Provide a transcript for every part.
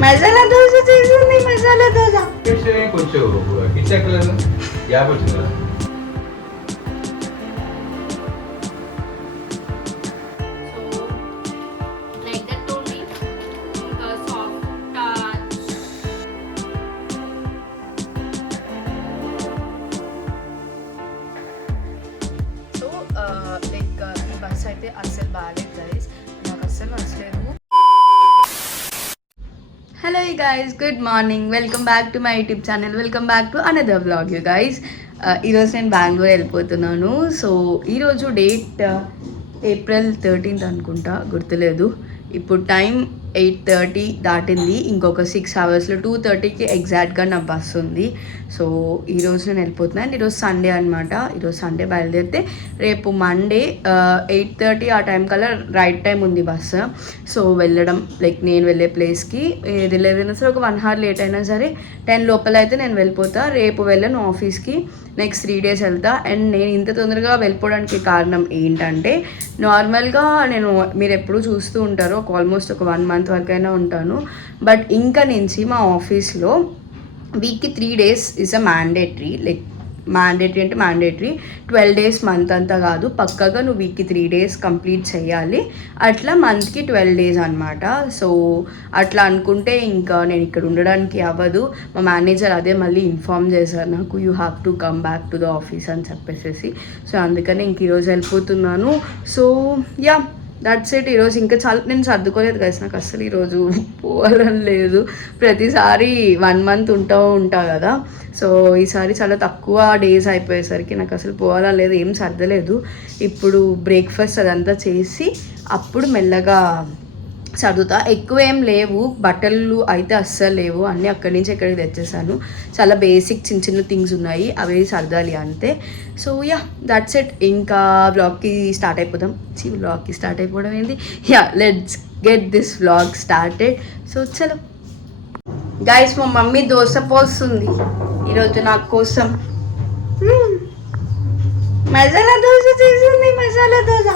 మసాలా దోశ చేసింది మసాలా దోశ కొంచెం కిచెక్కలేదు గ్యాప్ వచ్చింది కదా. బస్ అయితే అస్సలు బాగాలేదు గైస్, నాకు అస్సలు నచ్చలేదు. Hello guys, good morning, welcome back to my YouTube channel, welcome back to another vlog. You guys, ఈరోజు నేను బెంగళూరు వెళ్ళిపోతున్నాను. సో ఈరోజు డేట్ ఏప్రిల్ 13th అనుకుంటా, గుర్తులేదు. ఇప్పుడు టైం 8:30 దాటింది. ఇంకొక 6 అవర్స్లో 2:30కి ఎగ్జాక్ట్గా నా బస్సు ఉంది. సో ఈరోజు నేను వెళ్ళిపోతున్నాను. అండ్ ఈరోజు సండే అనమాట. ఈరోజు సండే బయలుదేరితే రేపు మండే 8:30 ఆ టైం కల్లా రైట్ టైం ఉంది బస్సు. సో వెళ్ళడం లైక్ నేను వెళ్ళే ప్లేస్కి ఏది లేదైనా సరే ఒక 1 hour లేట్ అయినా సరే 10 లోపల అయితే నేను వెళ్ళిపోతా. రేపు వెళ్ళను ఆఫీస్కి, నెక్స్ట్ 3 days వెళ్తా. అండ్ నేను ఇంత తొందరగా వెళ్ళిపోవడానికి కారణం ఏంటంటే, నార్మల్గా నేను మీరు ఎప్పుడు చూస్తూ ఉంటారో ఆల్మోస్ట్ ఒక 1 month వరకైనా ఉంటాను. బట్ ఇంకా నుంచి మా ఆఫీస్లో వీక్కి 3 days is a mandatory. Like mandatory అంటే మ్యాండేటరీ 12 days మంత్ అంతా కాదు, పక్కగా నువ్వు వీక్కి 3 days కంప్లీట్ చేయాలి. అట్లా మంత్కి 12 days అనమాట. సో అట్లా అనుకుంటే ఇంకా నేను ఇక్కడ ఉండడానికి అవ్వదు. మా మేనేజర్ అదే మళ్ళీ ఇన్ఫార్మ్ చేశారు నాకు, you have to come back to the office అని చెప్పేసి. సో అందుకని ఇంక ఈరోజు వెళ్ళిపోతున్నాను. So yeah, that's it. ఈరోజు ఇంకా చాలా నేను సర్దుకోలేదు కదా, నాకు అస్సలు ఈరోజు పోవాలని లేదు. ప్రతిసారి 1 month ఉంటా కదా. సో ఈసారి చాలా తక్కువ డేస్ అయిపోయేసరికి నాకు అసలు పోవాలని లేదు, ఏం సర్దలేదు. ఇప్పుడు బ్రేక్ఫాస్ట్ అదంతా చేసి అప్పుడు మెల్లగా సర్దుతా. ఎక్కువ ఏం లేవు, బట్టలు అయితే అస్సలు లేవు, అన్నీ అక్కడి నుంచి ఎక్కడికి తెచ్చేసాను. చాలా బేసిక్ చిన్న చిన్న థింగ్స్ ఉన్నాయి, అవి సర్దాలి అంతే. So yeah, that's it. ఇంకా వ్లాగ్కి స్టార్ట్ అయిపోదాం. వ్లాగ్కి స్టార్ట్ అయిపోవడం ఏంటి, yeah, let's get this vlog started. So చలో గైస్, మా మమ్మీ దోశ పోస్తుంది ఈరోజు నా కోసం. మసాలా దోశ చేసింది మసాలా దోశ.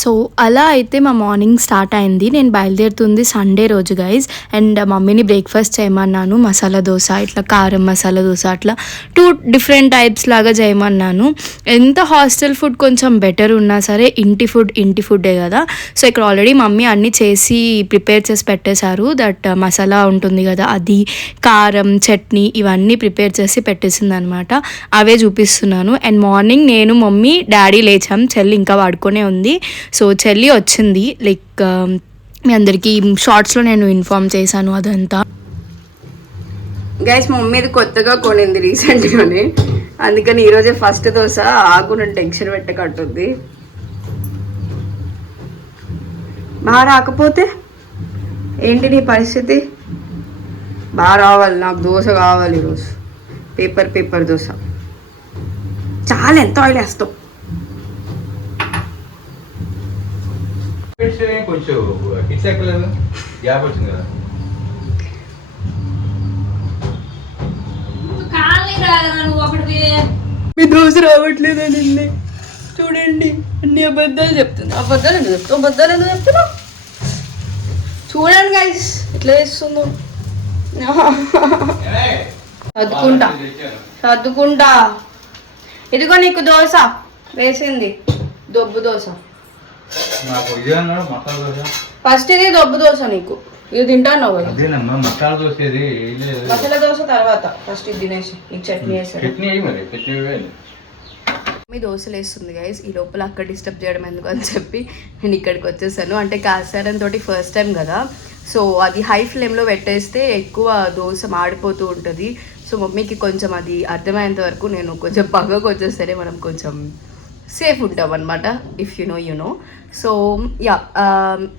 సో అలా అయితే మా మార్నింగ్ స్టార్ట్ అయింది. నేను బయలుదేరుతుంది సండే రోజు గైజ్. అండ్ మమ్మీని బ్రేక్ఫాస్ట్ చేయమన్నాను. మసాలా దోశ, ఇట్లా కారం మసాలా దోశ, అట్లా 2 different టైప్స్ లాగా చేయమన్నాను. ఎంత హాస్టల్ ఫుడ్ కొంచెం బెటర్ ఉన్నా సరే ఇంటి ఫుడ్డే కదా. సో ఇక్కడ ఆల్రెడీ మమ్మీ అన్నీ చేసి ప్రిపేర్ చేసి పెట్టేశారు. దట్ మసాలా ఉంటుంది కదా, అది కారం చట్నీ ఇవన్నీ ప్రిపేర్ చేసి పెట్టేసింది అనమాట. అవే చూపిస్తున్నాను. అండ్ మార్నింగ్ నేను మమ్మీ డాడీ లేచాం, చెల్లి ఇంకా వాడుకొనే ఉంది. సో చెల్లి వచ్చింది, లైక్ మీ అందరికీ షార్ట్స్లో నేను ఇన్ఫార్మ్ చేశాను అదంతా. గైస్, మా మమ్మీ ఇది కొత్తగా కొనింది రీసెంట్గానే, అందుకని ఈరోజే ఫస్ట్ దోశ. ఆకు నేను టెన్షన్ పెట్టకట్టుంది. బాగా రాకపోతే ఏంటి నీ పరిస్థితి? బాగా రావాలి, నాకు దోశ కావాలి ఈరోజు. పేపర్ దోశ. చాలా ఎంత ఆయిల్ వేస్తావు. కొంచెం కిచెక్కలేదు గ్యాప్ వచ్చింది కదా. మీ దోశ రావట్లేదు నిన్నే చూడండి, అన్ని అబద్ధాలు చెప్తుంది. అబద్ధాలు ఎందుకు చెప్తున్నా చూడండి గైస్, ఎట్లా చేస్తుందో. సర్దుకుంటా. ఇదిగో నీకు దోశ వేసింది, దొబ్బు దోశ. ఫస్ట్ ఇది దొబ్బు దోశ, నీకు ఇది తింటాను కదా. మసాలా దోశ తర్వాత ఫస్ట్ ఇది తినేసి నీకు చట్నీ వేసాను. మీ దోశలు వేస్తుంది గైస్. ఈ లోపల అక్కడ డిస్టర్బ్ చేయడం ఎందుకు అని చెప్పి నేను ఇక్కడికి వచ్చేసాను. అంటే కాసారన్ తోటి ఫస్ట్ టైం కదా, సో అది హై ఫ్లేమ్లో పెట్టేస్తే ఎక్కువ దోశ మాడిపోతూ ఉంటుంది. సో మమ్మీకి కొంచెం అది అర్థమయ్యేంత వరకు నేను కొంచెం పక్కకు వచ్చేస్తేనే మనం కొంచెం సేఫ్ ఉంటాం అనమాట, if you know. So yeah,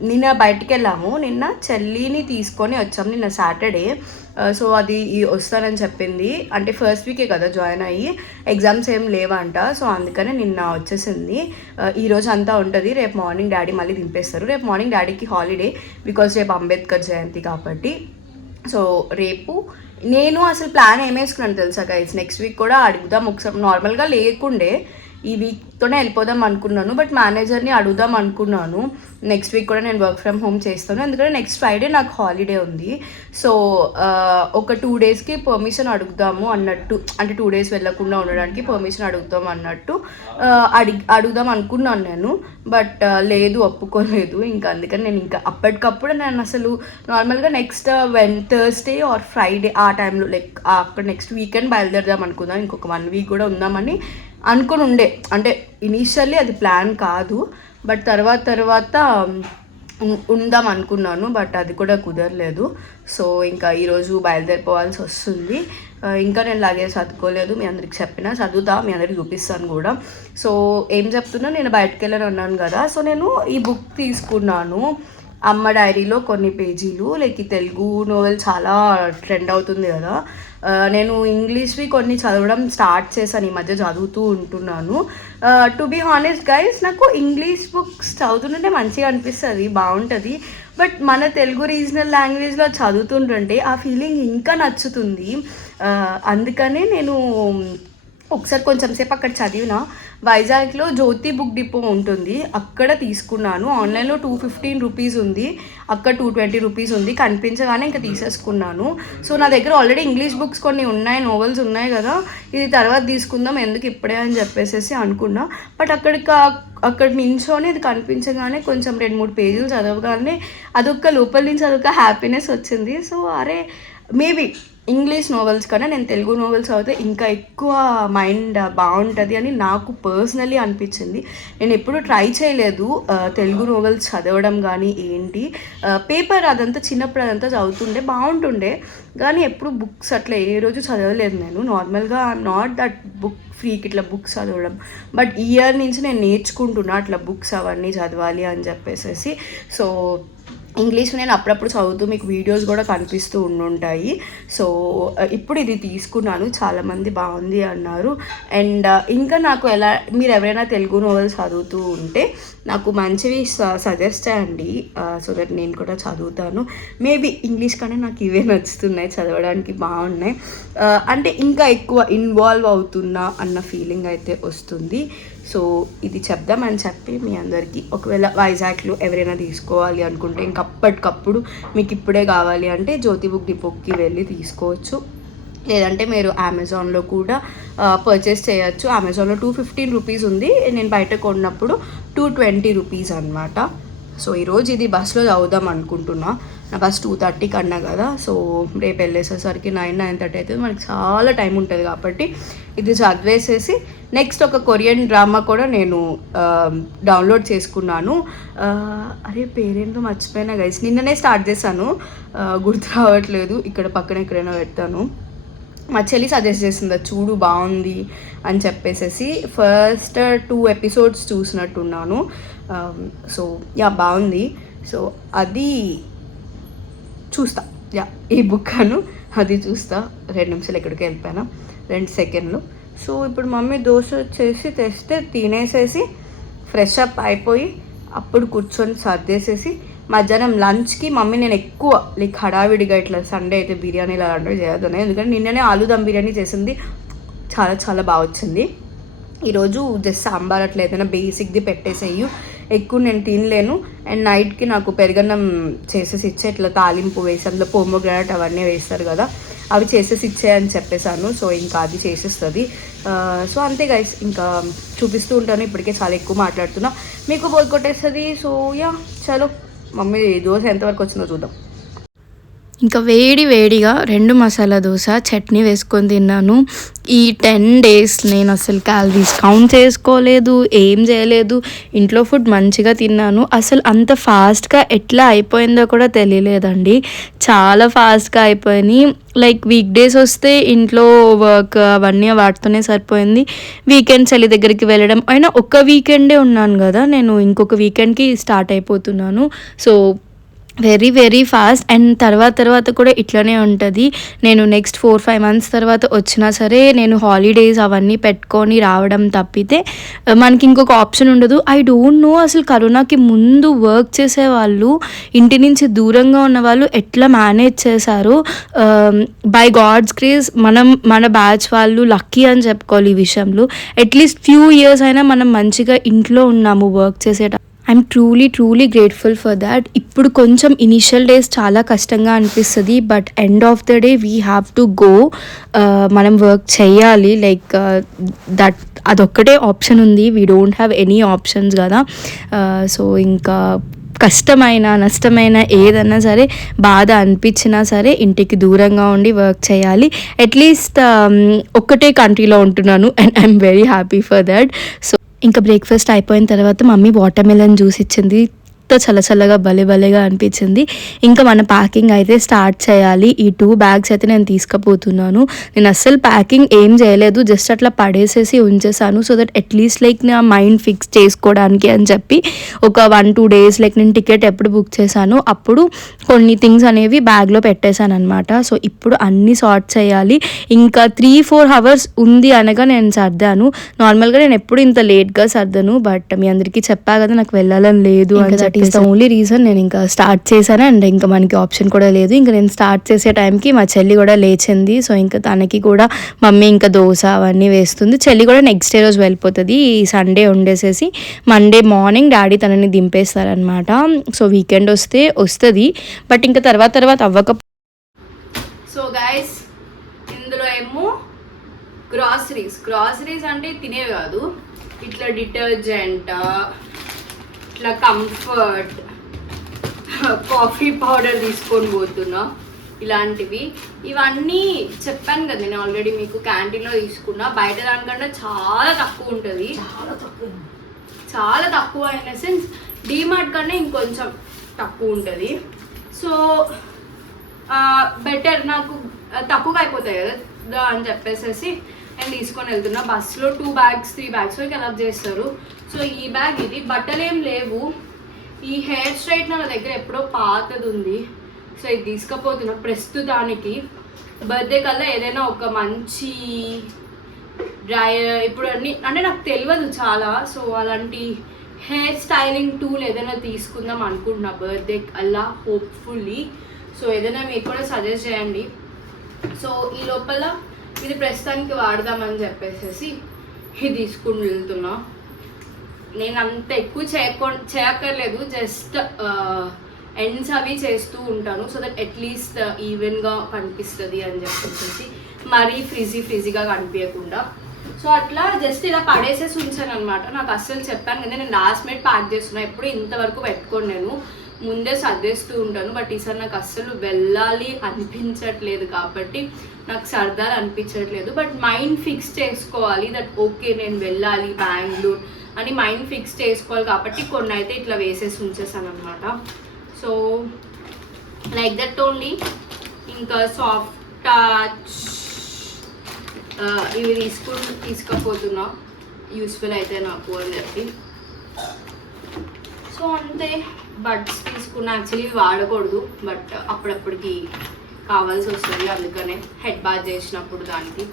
నిన్న బయటికి వెళ్ళాము. నిన్న చెల్లిని తీసుకొని వచ్చాము, నిన్న సాటర్డే. సో అది వస్తానని చెప్పింది. అంటే ఫస్ట్ వీకే కదా జాయిన్ అయ్యి, ఎగ్జామ్స్ ఏం లేవంట. సో అందుకనే నిన్న వచ్చేసింది. ఈరోజు అంతా ఉంటుంది, రేపు మార్నింగ్ డాడీ మళ్ళీ దింపేస్తారు. రేపు మార్నింగ్ డాడీకి హాలిడే, బికాజ్ రేపు అంబేద్కర్ జయంతి కాబట్టి. సో రేపు నేను అసలు ప్లాన్ ఏం వేసుకున్నాను తెలుసా గైస్, నెక్స్ట్ వీక్ కూడా అడుగుదాం ఒకసారి. నార్మల్గా లేకుండే, ఈ వీక్తోనే వెళ్ళిపోదాం అనుకున్నాను. బట్ మేనేజర్ని అడుగుదాం అనుకున్నాను, నెక్స్ట్ వీక్ కూడా నేను వర్క్ ఫ్రమ్ హోమ్ చేస్తాను, ఎందుకంటే నెక్స్ట్ ఫ్రైడే నాకు హాలిడే ఉంది. సో ఒక 2 డేస్కి పర్మిషన్ అడుగుదాము అన్నట్టు, అంటే 2 డేస్ వెళ్ళకుండా ఉండడానికి పర్మిషన్ అడుగుతాం అన్నట్టు అడుగుదాం అనుకున్నాను నేను. బట్ లేదు, ఒప్పుకోలేదు. ఇంకా అందుకని నేను ఇంకా అప్పటికప్పుడు నేను అసలు నార్మల్గా నెక్స్ట్ థర్స్డే ఆర్ ఫ్రైడే ఆ టైంలో లైక్ అక్కడ నెక్స్ట్ వీకెండ్ బయలుదేరదాం అనుకుందాం, ఇంకొక 1 వీక్ కూడా ఉందామని అనుకుని ఉండే. అంటే ఇనీషియల్లీ అది ప్లాన్ కాదు, బట్ తర్వాత ఉందాం అనుకున్నాను, బట్ అది కూడా కుదరలేదు. సో ఇంకా ఈరోజు బయలుదేరిపోవాల్సి వస్తుంది. ఇంకా నేను లగేజ్ చదువుకోలేదు, మీ అందరికి చెప్పిన చదువుతా, మీ అందరికి చూపిస్తాను కూడా. సో ఏం చెప్తున్నా, నేను బయటకు వెళ్ళని అన్నాను కదా, సో నేను ఈ బుక్ తీసుకున్నాను, అమ్మ డైరీలో కొన్ని పేజీలు. లైక్ ఈ తెలుగు నోవెల్ చాలా ట్రెండ్ అవుతుంది కదా, నేను ఇంగ్లీష్వి కొన్ని చదవడం స్టార్ట్ చేశాను, ఈ మధ్య చదువుతూ ఉంటున్నాను. టు బీ హానెస్ట్ గైస్, నాకు ఇంగ్లీష్ బుక్స్ చదువుతుంటే మంచిగా అనిపిస్తుంది, బాగుంటుంది. బట్ మన తెలుగు రీజనల్ లాంగ్వేజ్లో చదువుతుంటుంటే ఆ ఫీలింగ్ ఇంకా నచ్చుతుంది. అందుకనే నేను ఒకసారి కొంచెం సేపు అక్కడ చదివిన. వైజాగ్లో జ్యోతి బుక్ డిపో ఉంటుంది, అక్కడ తీసుకున్నాను. ఆన్లైన్లో 215 రూపీస్ ఉంది, అక్కడ 220 రూపీస్ ఉంది. కనిపించగానే ఇంకా తీసేసుకున్నాను. సో నా దగ్గర ఆల్రెడీ ఇంగ్లీష్ బుక్స్ కొన్ని ఉన్నాయి, నోవెల్స్ ఉన్నాయి కదా, ఇది తర్వాత తీసుకుందాం ఎందుకు ఇప్పుడే అని చెప్పేసి అనుకున్నా. బట్ అక్కడ నించోని ఇది కనిపించగానే కొంచెం 2-3 పేజీలు చదవగానే అదొక లోపల నుంచి అదొక హ్యాపీనెస్ వచ్చింది. సో అరే, మేబీ ఇంగ్లీష్ నోవెల్స్ కన్నా నేను తెలుగు నోవెల్స్ చదివితే ఇంకా ఎక్కువ మైండ్ బాగుంటుంది అని నాకు పర్సనలీ అనిపించింది. నేను ఎప్పుడు ట్రై చేయలేదు తెలుగు నోవెల్స్ చదవడం కానీ ఏంటి, పేపర్ అదంతా చిన్నప్పుడు అదంతా చదువుతుండే బాగుంటుండే, కానీ ఎప్పుడు బుక్స్ అట్లా ఏ రోజు చదవలేదు నేను. నార్మల్గా I'm not that book freak ఇట్లా బుక్స్ చదవడం, బట్ ఈ ఇయర్ నుంచి నేను నేర్చుకుంటున్నా అట్లా బుక్స్ అవన్నీ చదవాలి అని చెప్పేసి. సో ఇంగ్లీష్ నేను అప్పుడప్పుడు చదువుతూ మీకు వీడియోస్ కూడా కనిపిస్తూ ఉండుంటాయి. సో ఇప్పుడు ఇది తీసుకున్నాను, చాలామంది బాగుంది అన్నారు. అండ్ ఇంకా నాకు మీరు ఎవరైనా తెలుగు నోవెల్స్ చదువుతూ ఉంటే నాకు మంచివి సజెస్ట్ చేయండి, సో దట్ నేను కూడా చదువుతాను. మేబీ ఇంగ్లీష్ కన్నా నాకు ఇవే నచ్చుతున్నాయి, చదవడానికి బాగున్నాయి. అంటే ఇంకా ఎక్కువ ఇన్వాల్వ్ అవుతున్నా అన్న ఫీలింగ్ అయితే వస్తుంది. సో ఇది చెప్దామని చెప్పి మీ అందరికీ, ఒకవేళ వైజాగ్లో ఎవరైనా తీసుకోవాలి అనుకుంటే ఇంకా అప్పటికప్పుడు మీకు ఇప్పుడే కావాలి అంటే జ్యోతి బుక్ డిపోకి వెళ్ళి తీసుకోవచ్చు, లేదంటే మీరు అమెజాన్లో కూడా పర్చేస్ చేయొచ్చు. అమెజాన్లో 215 రూపీస్ ఉంది, నేను బయట కొన్నప్పుడు 220 రూపీస్ అనమాట. సో ఈరోజు ఇది బస్లో చదువుదాం అనుకుంటున్నా, నా బస్ 2:30కి అన్నా కదా. సో రేపు వెళ్ళేసేసరికి 9-9:30 అవుతుంది, మనకి చాలా టైం ఉంటుంది కాబట్టి ఇది చదివేసేసి నెక్స్ట్ ఒక కొరియన్ డ్రామా కూడా నేను డౌన్లోడ్ చేసుకున్నాను. అరే పేరేంటో మర్చిపోయినా గైస్, నిన్ననే స్టార్ట్ చేశాను, గుర్తు రావట్లేదు, ఇక్కడ పక్కన ఎక్కడైనా పెడతాను. మా చెల్లి సజెస్ట్ చేసింది, చూడు బాగుంది అని చెప్పేసి. ఫస్ట్ 2 ఎపిసోడ్స్ చూసినట్టున్నాను. సో బాగుంది. సో అది చూస్తా, ఈ బుక్ అది చూస్తా. 2 నిమిషాలు ఎక్కడికి వెళ్ళిపోయాను, 2 సెకండ్లు. సో ఇప్పుడు మమ్మీ దోశ వచ్చేసి తెస్తే తినేసేసి ఫ్రెష్ అప్ అయిపోయి అప్పుడు కూర్చొని సర్దేసేసి మధ్యాహ్నం లంచ్కి మమ్మీ నేను ఎక్కువ లైక్ హడావిడిగా ఇట్లా సండే అయితే బిర్యానీలు అలాంటివి చేయొద్దు, ఎందుకంటే నిన్ననే ఆలూ దమ్ బిర్యానీ చేసింది, చాలా చాలా బాగా వచ్చింది. ఈరోజు జస్ట్ సాంబార్ అట్లా ఏదైనా బేసిక్ది పెట్టేసేయు, ఎక్కువ నేను తినలేను. అండ్ నైట్కి నాకు పెరుగన్నం చేసేసి ఇచ్చే, ఇట్లా తాలింపు వేసి అందులో పోమోగ్రానైట్ అవన్నీ వేస్తారు కదా, అవి చేసేసి ఇచ్చేయని చెప్పేశాను. సో ఇంకా అది చేసేస్తుంది. సో అంతే గైస్, ఇంకా చూపిస్తూ ఉంటాను. ఇప్పటికే చాలా ఎక్కువ మాట్లాడుతున్నా, మీకు బోర్ కొట్టేస్తుంది. సో చలో మమ్మీ దోశ ఎంతవరకు వచ్చిందో చూద్దాం. ఇంకా వేడిగా 2 మసాలా దోశ చట్నీ వేసుకొని తిన్నాను. ఈ 10 days నేను అసలు క్యాలరీస్ కౌంట్ చేసుకోలేదు, ఏం చేయలేదు, ఇంట్లో ఫుడ్ మంచిగా తిన్నాను. అసలు అంత ఫాస్ట్గా ఎట్లా అయిపోయిందో కూడా తెలియలేదండి, చాలా ఫాస్ట్గా అయిపోయినాయి. లైక్ వీక్ డేస్ వస్తే ఇంట్లో వర్క్ అవన్నీ వాటితోనే సరిపోయింది. వీకెండ్ చలి దగ్గరికి వెళ్ళడం, అయినా ఒక్క వీకెండే ఉన్నాను కదా నేను, ఇంకొక వీకెండ్కి స్టార్ట్ అయిపోతున్నాను. So very very fast. And తర్వాత కూడా ఇట్లనే ఉంటుంది. నేను నెక్స్ట్ 4-5 మంత్స్ తర్వాత వచ్చినా సరే నేను హాలిడేస్ అవన్నీ పెట్టుకొని రావడం తప్పితే మనకి ఇంకొక ఆప్షన్ ఉండదు. ఐ డోంట్ నో అసలు కరోనాకి ముందు వర్క్ చేసేవాళ్ళు, ఇంటి నుంచి దూరంగా ఉన్న వాళ్ళు ఎట్లా మేనేజ్ చేశారు. బై గాడ్స్ గ్రేస్ మన బ్యాచ్ వాళ్ళు లక్కీ అని చెప్పుకోవాలి ఈ విషయంలో. అట్లీస్ట్ ఫ్యూ ఇయర్స్ అయినా మనం మంచిగా ఇంట్లో ఉన్నాము వర్క్ చేసేట. I'm truly grateful for that. ఇప్పుడు కొంచెం ఇనిషియల్ డేస్ చాలా కష్టంగా అనిపిస్తుంది, but end of the day we have to go. మనం వర్క్ చేయాలి. లైక్ అదొక్కటే ఆప్షన్ ఉంది. We don't have any options కదా. సో ఇంకా కష్టమైన నష్టమైన ఏదన్నా సరే, బాధ అనిపించినా సరే ఇంటికి దూరంగా ఉండి వర్క్ చేయాలి. అట్లీస్ట్ ఒక్కటే కంట్రీలో ఉంటున్నాను and I'm very happy for that. So ఇంకా బ్రేక్ఫాస్ట్ అయిపోయిన తర్వాత మమ్మీ వాటర్ మెలన్ జ్యూస్ ఇచ్చింది. చల్లగా భలేగా అనిపించింది. ఇంకా మన ప్యాకింగ్ అయితే స్టార్ట్ చేయాలి. ఈ 2 బ్యాగ్స్ అయితే నేను తీసుకుపోతున్నాను. నేను అస్సలు ప్యాకింగ్ ఏం చేయలేదు, జస్ట్ అట్లా పడేసేసి ఉంచేసాను. సో దట్ అట్లీస్ట్ లైక్ నా మైండ్ ఫిక్స్ చేసుకోవడానికి అని చెప్పి ఒక 1-2 డేస్ లైక్ నేను టికెట్ ఎప్పుడు బుక్ చేశాను అప్పుడు కొన్ని థింగ్స్ అనేవి బ్యాగ్లో పెట్టేశాను అనమాట. సో ఇప్పుడు అన్నీ సార్ట్ చేయాలి. ఇంకా 3-4 అవర్స్ ఉంది అనగా నేను సర్దాను. నార్మల్గా నేను ఎప్పుడు ఇంత లేట్గా సర్దాను, బట్ మీ అందరికీ చెప్పా కదా నాకు వెళ్ళాలని లేదు అని చెప్పి. ఈస్ ద ఓన్లీ రీజన్ నేను ఇంకా స్టార్ట్ చేశాను. అండ్ ఇంకా మనకి ఆప్షన్ కూడా లేదు. ఇంకా నేను స్టార్ట్ చేసే టైంకి మా చెల్లి కూడా లేచింది. సో ఇంకా తనకి కూడా మమ్మీ ఇంకా దోశ అవన్నీ వేస్తుంది. చెల్లి కూడా నెక్స్ట్ డే రోజు వెళ్ళిపోతుంది. సండే ఉండేసేసి మండే మార్నింగ్ డాడీ తనని దింపేస్తారనమాట. సో వీకెండ్ వస్తే వస్తుంది, బట్ ఇంకా తర్వాత అవ్వక. సో గైస్ ఇందులో ఏమో గ్రాసరీస్ అంటే తినేవి కాదు, ఇట్లా డిటర్జెంట్, ఇట్లా కంఫర్ట్, కాఫీ పౌడర్ తీసుకొని పోతున్నా, ఇలాంటివి. ఇవన్నీ చెప్పాను కదా నేను ఆల్రెడీ మీకు, క్యాంటీన్లో తీసుకున్నా. బయట దానికంటే చాలా తక్కువ ఉంటుంది, చాలా తక్కువ ఇన్ సెన్స్ డీమార్ట్ కన్నా ఇంకొంచెం తక్కువ ఉంటుంది. సో బెటర్, నాకు తక్కువగా అయిపోతాయి కదా అని చెప్పేసి నేను తీసుకొని వెళ్తున్నా. బస్సులో 2 bags 3 bags వరకు అలౌ చేస్తారు. సో ఈ బ్యాగ్ ఇది, బట్టలు ఏం లేవు. ఈ హెయిర్ స్ట్రైట్నర్ నా దగ్గర ఎప్పుడో పాతది ఉంది. సో ఇది తీసుకుపోతున్నా ప్రస్తుతానికి. బర్త్డే కల్లా ఏదైనా ఒక మంచి డ్రైయర్, ఇప్పుడు అన్ని అంటే నాకు తెలియదు చాలా. సో అలాంటి హెయిర్ స్టైలింగ్ టూల్ ఏదైనా తీసుకుందాం అనుకుంటున్నా బర్త్డే అలా హోప్ఫుల్లీ. సో ఏదైనా మీరు కూడా సజెస్ట్ చేయండి. సో ఈ లోపల ఇది ప్రస్తుతానికి వాడదామని చెప్పేసి ఇది తీసుకుని వెళ్తున్నా. నేను అంత ఎక్కువ చేయక్కర్లేదు, జస్ట్ ఎండ్స్ అవి చేస్తూ ఉంటాను. సో దట్ అట్లీస్ట్ ఈవెన్గా కనిపిస్తుంది అని చెప్పేసి, మరీ ఫ్రిజీగా కనిపించకుండా. సో అట్లా జస్ట్ ఇలా పడేసేసి ఉంచాను అనమాట. నాకు అస్సలు చెప్పాను కదా నేను లాస్ట్ మినిట్ ప్యాక్ చేస్తున్నా, ఎప్పుడు ఇంతవరకు పెట్టుకోను, నేను ముందే సర్దేస్తూ ఉంటాను. బట్ ఈసారి నాకు అస్సలు వెళ్ళాలి అనిపించట్లేదు కాబట్టి నాకు సర్దాలు అనిపించట్లేదు. బట్ మైండ్ ఫిక్స్ చేసుకోవాలి దట్ ఓకే నేను వెళ్ళాలి బెంగళూరు అని మైండ్ ఫిక్స్ చేసుకోవాలి కాబట్టి కొన్ని అయితే ఇట్లా వేసేసి ఉంచేసాను అనమాట. So like that only. ఇంకా సాఫ్ట్ టచ్ ఇవి తీసుకపోతున్నా, యూస్ఫుల్ అయితే నాకు అని చెప్పి. సో అంతే. బడ్స్ తీసుకున్నా, యాక్చువల్లీ ఇవి వాడకూడదు బట్ అప్పుడప్పటికి కావాల్సి వస్తుంది, అందుకనే హెడ్ బాత్ చేసినప్పుడు దానికి.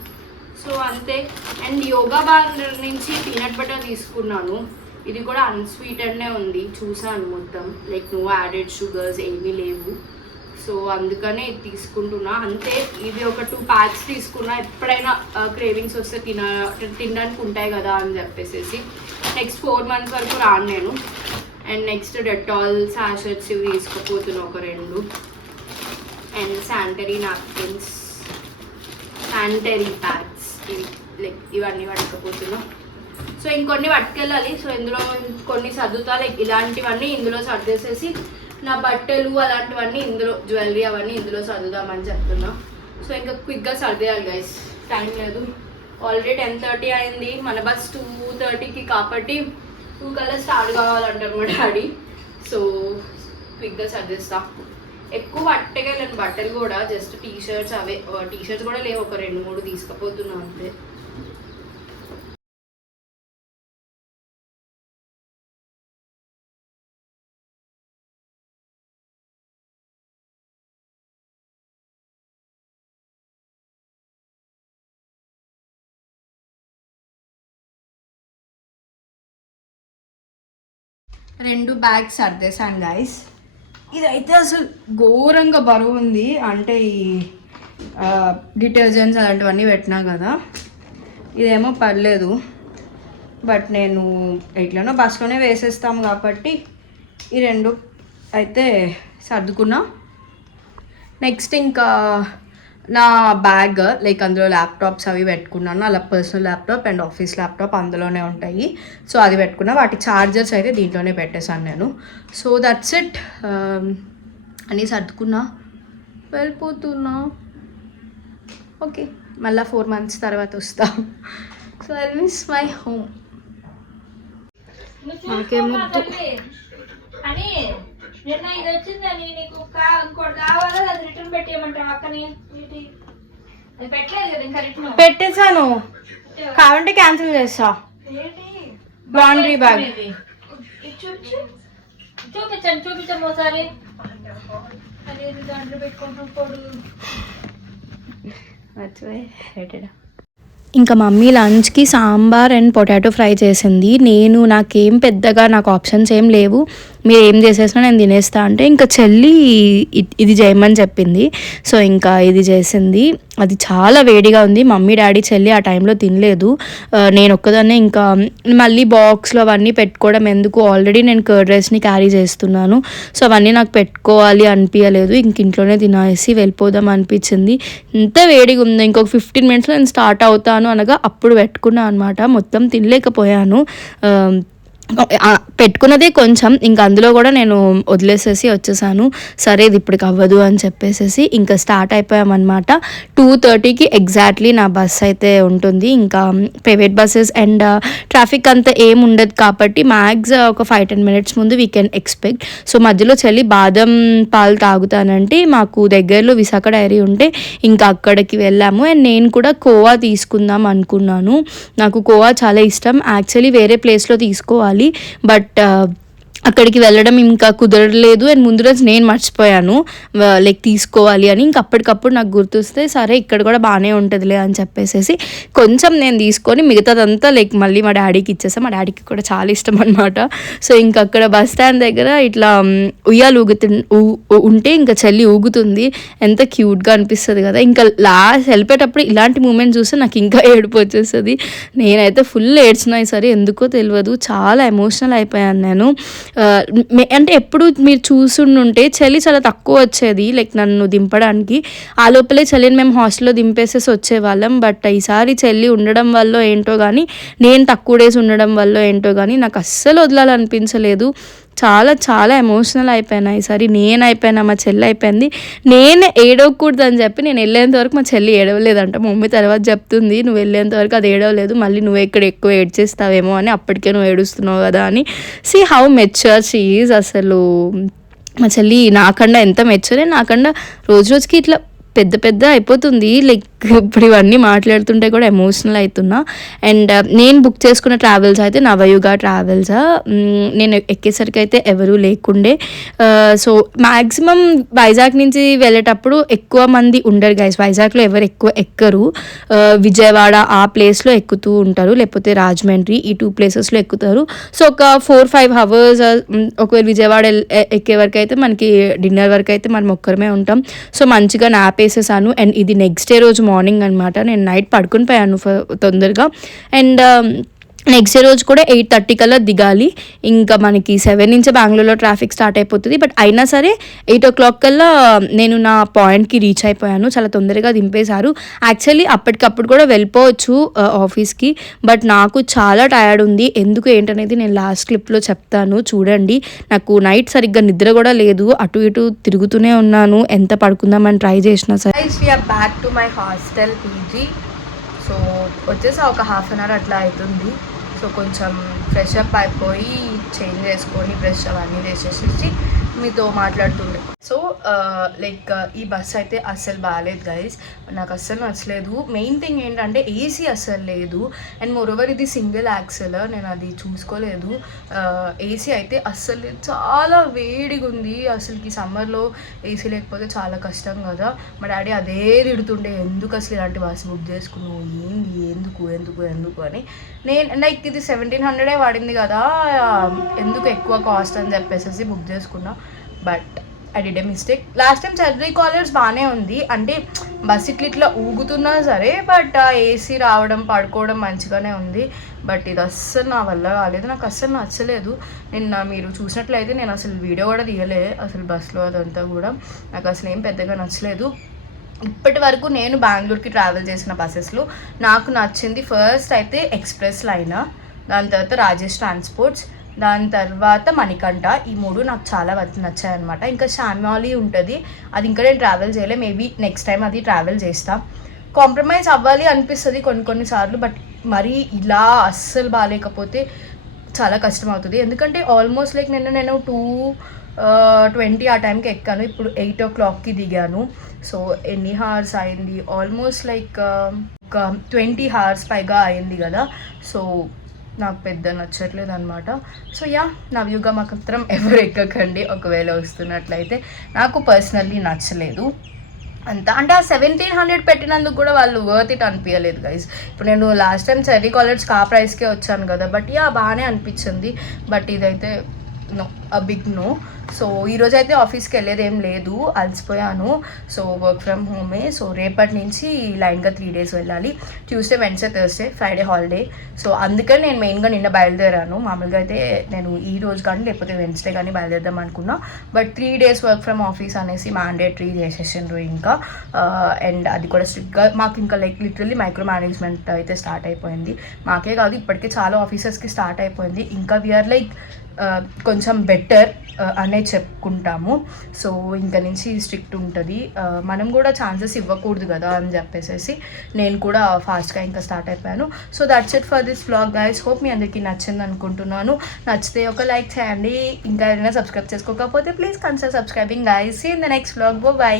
సో అంతే. అండ్ యోగా బార్ నుంచి పీనట్ బటర్ తీసుకున్నాను. ఇది కూడా అన్స్వీటెడ్నే ఉంది, చూసాను మొత్తం, లైక్ నో యాడెడ్ షుగర్స్ ఏమీ లేవు. సో అందుకనే తీసుకుంటున్నా అంతే. ఇవి ఒక 2 packs తీసుకున్నా, ఎప్పుడైనా క్రేవింగ్స్ వస్తే తినడానికి ఉంటాయి కదా అని చెప్పేసి. నెక్స్ట్ 4 months వరకు రాను నేను. అండ్ నెక్స్ట్ డెటాల్ సాషెట్స్ ఇవి తీసుకుపోతున్నా ఒక 2. And sanitary napkins, sanitary pads ఇవి లైక్ ఇవన్నీ పట్టుకపోతున్నా. సో ఇంకొన్ని పట్టుకెళ్ళాలి. సో ఇందులో కొన్ని సర్దుతా, లైక్ ఇలాంటివన్నీ ఇందులో సర్దేసేసి నా బట్టలు అలాంటివన్నీ ఇందులో, జ్యువెలరీ అవన్నీ ఇందులో సర్దుదామని చెప్తున్నా. సో ఇంకా క్విక్గా సర్దేయాలి గైస్, టైం లేదు. ఆల్రెడీ 10:30 అయింది, మన బస్ 2:30కి కాబట్టి 2 కల్లా స్టార్ట్ కావాలంటారు మా డాడీ. సో క్విక్గా సర్దేస్తా. ఎక్కువ పట్టగలను బట్టలు కూడా, జస్ట్ టీషర్ట్స్ అవే, టీషర్ట్స్ కూడా లేవు, ఒక 2-3 తీసుకుపోతున్నాను అంతే. 2 బ్యాగ్స్ సర్దేశాను గైస్. ఇదైతే అసలు ఘోరంగా బరువు ఉంది. అంటే ఈ డిటర్జెంట్స్ అలాంటివన్నీ పెట్టినా కదా, ఇదేమో పర్లేదు. బట్ నేను ఎట్లనో బస్లోనే వేసేస్తాం కాబట్టి ఈ 2 అయితే సర్దుకున్నా. నెక్స్ట్ ఇంకా నా బ్యాగ్ లైక్ అందులో ల్యాప్టాప్స్ అవి పెట్టుకున్నాను. అలా personal laptop and office laptop అందులోనే ఉంటాయి. సో అది పెట్టుకున్నా. వాటి ఛార్జర్స్ అయితే దీంట్లోనే పెట్టేశాను నేను. So that's it. అని సర్దుకున్నా, వెళ్ళిపోతున్నా. ఓకే, మళ్ళీ 4 months తర్వాత వస్తా. So I miss my home. నాకేమొద్దు. నిన్న ఇది వచ్చిందని నీకు ఇంకోటి కావాలా, అది రిటర్న్ పెట్టేయమంటావు అక్కని. అది పెట్టలేదు కదా ఇంకా రిటర్న్. పెట్టేశాను, కావాలంటే క్యాన్సిల్ చేస్తా. లాండ్రీ బ్యాగ్ చూపించండి ఒకసారి. అదే దాంట్లో పెట్టుకుంటున్నాం పొడు. ఇంకా మమ్మీ లంచ్కి సాంబార్ అండ్ పొటాటో ఫ్రై చేసింది. నాకేం పెద్దగా నాకు ఆప్షన్స్ ఏం లేవు, మీరు ఏం చేసేసినా నేను తినేస్తా అంటే ఇంకా చెల్లి ఇది చేయమని చెప్పింది. సో ఇంకా ఇది చేసింది. అది చాలా వేడిగా ఉంది. మమ్మీ డాడీ చెల్లి ఆ టైంలో తినలేదు. నేను ఒక్కదాన్నే ఇంకా మళ్ళీ బాక్స్లో అవన్నీ పెట్టుకోవడం ఎందుకు, ఆల్రెడీ నేను కర్డ్ రైస్ని క్యారీ చేస్తున్నాను. సో అవన్నీ నాకు పెట్టుకోవాలి అనిపించలేదు. ఇంక ఇంట్లోనే తినేసి వెళ్ళిపోదాం అనిపించింది. ఎంత వేడిగా ఉందో. ఇంకొక 15 minutes నేను స్టార్ట్ అవుతాను అనగా అప్పుడు పెట్టుకున్నాను అనమాట. మొత్తం తినలేకపోయాను. పెట్టుకున్నదే కొంచెం, ఇంకా అందులో కూడా నేను వదిలేసేసి వచ్చేసాను. సరే ఇది ఇప్పటికి అవ్వదు అని చెప్పేసి ఇంకా స్టార్ట్ అయిపోయామన్నమాట. 2:30కి ఎగ్జాక్ట్లీ నా బస్ అయితే ఉంటుంది. ఇంకా ప్రైవేట్ బస్సెస్ అండ్ ట్రాఫిక్ అంతా ఏం ఉండదు కాబట్టి మ్యాక్స్ ఒక 5-10 minutes ముందు వీ కెన్ ఎక్స్పెక్ట్. సో మధ్యలో చల్లి బాదం పాలు తాగుతానంటే మాకు దగ్గరలో విశాఖ డైరీ ఉంటే ఇంకా అక్కడికి వెళ్ళాము. అండ్ నేను కూడా కోవా తీసుకుందాం అనుకున్నాను. నాకు కోవా చాలా ఇష్టం. యాక్చువల్లీ వేరే ప్లేస్లో తీసుకోవాలి, బట్ అక్కడికి వెళ్ళడం ఇంకా కుదరలేదు. అండ్ ముందు రోజు నేను మర్చిపోయాను లైక్ తీసుకోవాలి అని. ఇంక అప్పటికప్పుడు నాకు గుర్తొస్తే సరే ఇక్కడ కూడా బాగానే ఉంటుందిలే అని చెప్పేసి కొంచెం నేను తీసుకొని మిగతాదంతా లైక్ మళ్ళీ మా డాడీకి ఇచ్చేసాను. మా డాడీకి కూడా చాలా ఇష్టం అనమాట. సో ఇంక అక్కడ బస్ స్టాండ్ దగ్గర ఇట్లా ఉయ్యాలు ఉంటే ఇంకా చల్లి ఊగుతుంది. ఎంత క్యూట్గా అనిపిస్తుంది కదా. ఇంకా లాస్ట్ వెళ్ళిపోయేటప్పుడు ఇలాంటి మూమెంట్ చూస్తే నాకు ఇంకా ఏడుపు వచ్చేస్తుంది. నేనైతే ఫుల్ ఏడ్చినా సరే ఎందుకో తెలియదు, చాలా ఎమోషనల్ అయిపోయాను నేను. అంటే ఎప్పుడు మీరు చూసుంటే చలి చాలా తక్కువ వచ్చేది లైక్ నన్ను దింపడానికి. ఆ లోపలే చలిని మేము హాస్టల్లో దింపేసేసి వచ్చేవాళ్ళం. బట్ ఈసారి చెల్లి ఉండడం వల్ల ఏంటో కానీ, నేను తక్కువ డేస్ ఉండడం వల్ల ఏంటో కానీ నాకు అస్సలు వదలాలనిపించలేదు. చాలా చాలా ఎమోషనల్ అయిపోయినా ఈసారి. నేను అయిపోయినా, మా చెల్లి అయిపోయింది. నేను ఏడవకూడదు అని చెప్పి నేను వెళ్ళేంత వరకు మా చెల్లి ఏడవలేదంట. మా మమ్మీ తర్వాత చెప్తుంది నువ్వు వెళ్ళేంత వరకు అది ఏడవలేదు, మళ్ళీ నువ్వు ఇక్కడ ఎక్కువ ఏడ్చేస్తావేమో అని, అప్పటికే నువ్వు ఏడుస్తున్నావు కదా అని. See how mature she is. అసలు మా చెల్లి నాకన్నా ఎంత మెచ్యూరే, నాకన్నా రోజు రోజుకి ఇట్లా పెద్ద పెద్ద అయిపోతుంది. లైక్ ఇప్పుడు ఇవన్నీ మాట్లాడుతుంటే కూడా ఎమోషనల్ అవుతున్నా. అండ్ నేను బుక్ చేసుకున్న ట్రావెల్స్ అయితే నవయుగ ట్రావెల్స్. నేను ఎక్కేసరికి అయితే ఎవరూ లేకుండే. సో మ్యాక్సిమం వైజాగ్ నుంచి వెళ్ళేటప్పుడు ఎక్కువ మంది ఉండరు గైస్. వైజాగ్లో ఎవరు ఎక్కువ ఎక్కరు. విజయవాడ ఆ ప్లేస్లో ఎక్కుతూ ఉంటారు, లేకపోతే రాజమండ్రి ఈ 2 places ఎక్కుతారు. సో ఒక 4-5 hours ఒకవేళ విజయవాడ ఎక్కే వరకు అయితే మనకి డిన్నర్ వరకు అయితే మనం ఒక్కరమే ఉంటాం. సో మంచిగా నాప్ వేసేసాను. అండ్ ఇది నెక్స్ట్ డే రోజు మార్నింగ్ అనమాట. నేను నైట్ పడుకుని పోయాను తొందరగా. అండ్ నెక్స్ట్ డే రోజు కూడా 8:30 కల్లా దిగాలి. ఇంకా మనకి 7 నుంచి బెంగళూరులో ట్రాఫిక్ స్టార్ట్ అయిపోతుంది. బట్ అయినా సరే 8 o'clock కల్లా నేను నా పాయింట్కి రీచ్ అయిపోయాను. చాలా తొందరగా దింపేశారు. యాక్చువల్లీ అప్పటికప్పుడు కూడా వెళ్ళిపోవచ్చు ఆఫీస్కి, బట్ నాకు చాలా టయర్డ్ ఉంది. ఎందుకు ఏంటనేది నేను లాస్ట్ క్లిప్లో చెప్తాను, చూడండి. నాకు నైట్ సరిగ్గా నిద్ర కూడా లేదు, అటు ఇటు తిరుగుతూనే ఉన్నాను ఎంత పడుకుందామని ట్రై చేసినా సరే. Back to my hostel PG. So వచ్చేసి ఒక 1/2 hour అట్లా అవుతుంది. సో కొంచెం ఫ్రెష్ అప్ అయిపోయి చేంజ్ చేసుకొని బ్రష్ అవన్నీ చేసేసి మీతో మాట్లాడుతుండే. సో లైక్ ఈ బస్ అయితే అస్సలు బాగాలేదు గైస్, నాకు అస్సలు నచ్చలేదు. మెయిన్ థింగ్ ఏంటంటే ఏసీ అస్సలు లేదు. అండ్ మోరోవర్ ఇది సింగిల్ యాక్సెల్, నేను అది చూసుకోలేదు. ఏసీ అయితే అస్సలు లేదు, చాలా వేడిగా ఉంది. అసలుకి సమ్మర్లో ఏసీ లేకపోతే చాలా కష్టం కదా. మా డాడీ అదే తిడుతుండే, ఎందుకు అసలు ఇలాంటి బస్సు బుక్ చేసుకున్నావు, ఏంది ఎందుకు ఎందుకు ఎందుకు అని. నేను లైక్ ఇది 1700 పడింది కదా, ఎందుకు ఎక్కువ కాస్ట్ అని చెప్పేసి బుక్ చేసుకున్నా. But I did a mistake. Last time cherry colours బాగానే ఉంది, అంటే బస్ ఇట్లా ఊగుతున్నా సరే, బట్ ఏసీ రావడం పడుకోవడం మంచిగానే ఉంది. బట్ ఇది అస్సలు నా వల్ల కాలేదు, నాకు అస్సలు నచ్చలేదు. నిన్న మీరు చూసినట్లయితే నేను అసలు వీడియో కూడా తీయలే అసలు బస్లో, అదంతా కూడా నాకు అసలు ఏం పెద్దగా నచ్చలేదు. ఇప్పటి వరకు నేను బెంగళూరుకి ట్రావెల్ చేసిన బస్సెస్లో నాకు నచ్చింది ఫస్ట్ అయితే ఎక్స్ప్రెస్ లైన్, దాని తర్వాత రాజేష్ ట్రాన్స్పోర్ట్స్, దాని తర్వాత మణికంఠ. ఈ మూడు నాకు చాలా నచ్చాయన్నమాట. ఇంకా షామ్యాలి ఉంటుంది, అది ఇంకా నేను ట్రావెల్ చేయలే, మేబీ నెక్స్ట్ టైం అది ట్రావెల్ చేస్తా. కాంప్రమైజ్ అవ్వాలి అనిపిస్తుంది కొన్నిసార్లు, బట్ మరీ ఇలా అస్సలు బాగాలేకపోతే చాలా కష్టం అవుతుంది. ఎందుకంటే ఆల్మోస్ట్ లైక్ నేను 2:20 ఆ టైంకి ఎక్కాను, ఇప్పుడు 8 o'clockకి దిగాను. సో ఎన్ని హార్స్ అయింది, ఆల్మోస్ట్ లైక్ ఒక 20 hours పైగా అయింది కదా. సో నాకు పెద్ద నచ్చట్లేదు అనమాట. సో నవ్యుగా మాత్రం ఎవరు ఎక్కకండి ఒకవేళ వస్తున్నట్లయితే. నాకు పర్సనల్లీ నచ్చలేదు అంతా, అంటే ఆ 1700 పెట్టినందుకు కూడా వాళ్ళు వర్త్ ఇట్ అనిపించలేదు గైస్. ఇప్పుడు నేను లాస్ట్ టైం చెర్రీ కాలేజ్కి ఆ ప్రైస్కే వచ్చాను కదా, బట్ బాగానే అనిపించింది. బట్ ఇదైతే నో, బిగ్ నో. సో ఈరోజు అయితే ఆఫీస్కి వెళ్ళేది ఏం లేదు, అలసిపోయాను. సో వర్క్ ఫ్రమ్ హోమే. సో రేపటి నుంచి లైన్గా 3 days వెళ్ళాలి, Tuesday, Wednesday, Thursday, Friday holiday. So అందుకని నేను మెయిన్గా నిన్న బయలుదేరాను. మామూలుగా అయితే నేను ఈ రోజు కానీ లేకపోతే వెన్స్డే కానీ బయలుదేరదాం అనుకున్నా, but 3 days work from office అనేసి మ్యాండేటరీ చేసేసిండ్రు ఇంకా. అండ్ అది కూడా స్ట్రిక్ట్గా మాకు ఇంకా లైక్ లిటరల్లీ మైక్రో మేనేజ్మెంట్ అయితే స్టార్ట్ అయిపోయింది. మాకే కాదు, ఇప్పటికే చాలా ఆఫీసర్స్కి స్టార్ట్ అయిపోయింది. ఇంకా వీఆర్ లైక్ కొంచెం బెటర్ అనే చెప్పుకుంటాము. సో ఇంకా నుంచి స్ట్రిక్ట్ ఉంటుంది, మనం కూడా ఛాన్సెస్ ఇవ్వకూడదు కదా అని చెప్పేసి నేను కూడా ఫాస్ట్గా ఇంకా స్టార్ట్ అయిపోయాను. So that's it for this vlog guys. Hope మీ అందరికీ నచ్చింది అనుకుంటున్నాను. నచ్చితే ఒక లైక్ చేయండి, ఇంకా ఏదైనా సబ్స్క్రైబ్ చేసుకోకపోతే please consider subscribing guys. See in the next vlog. By.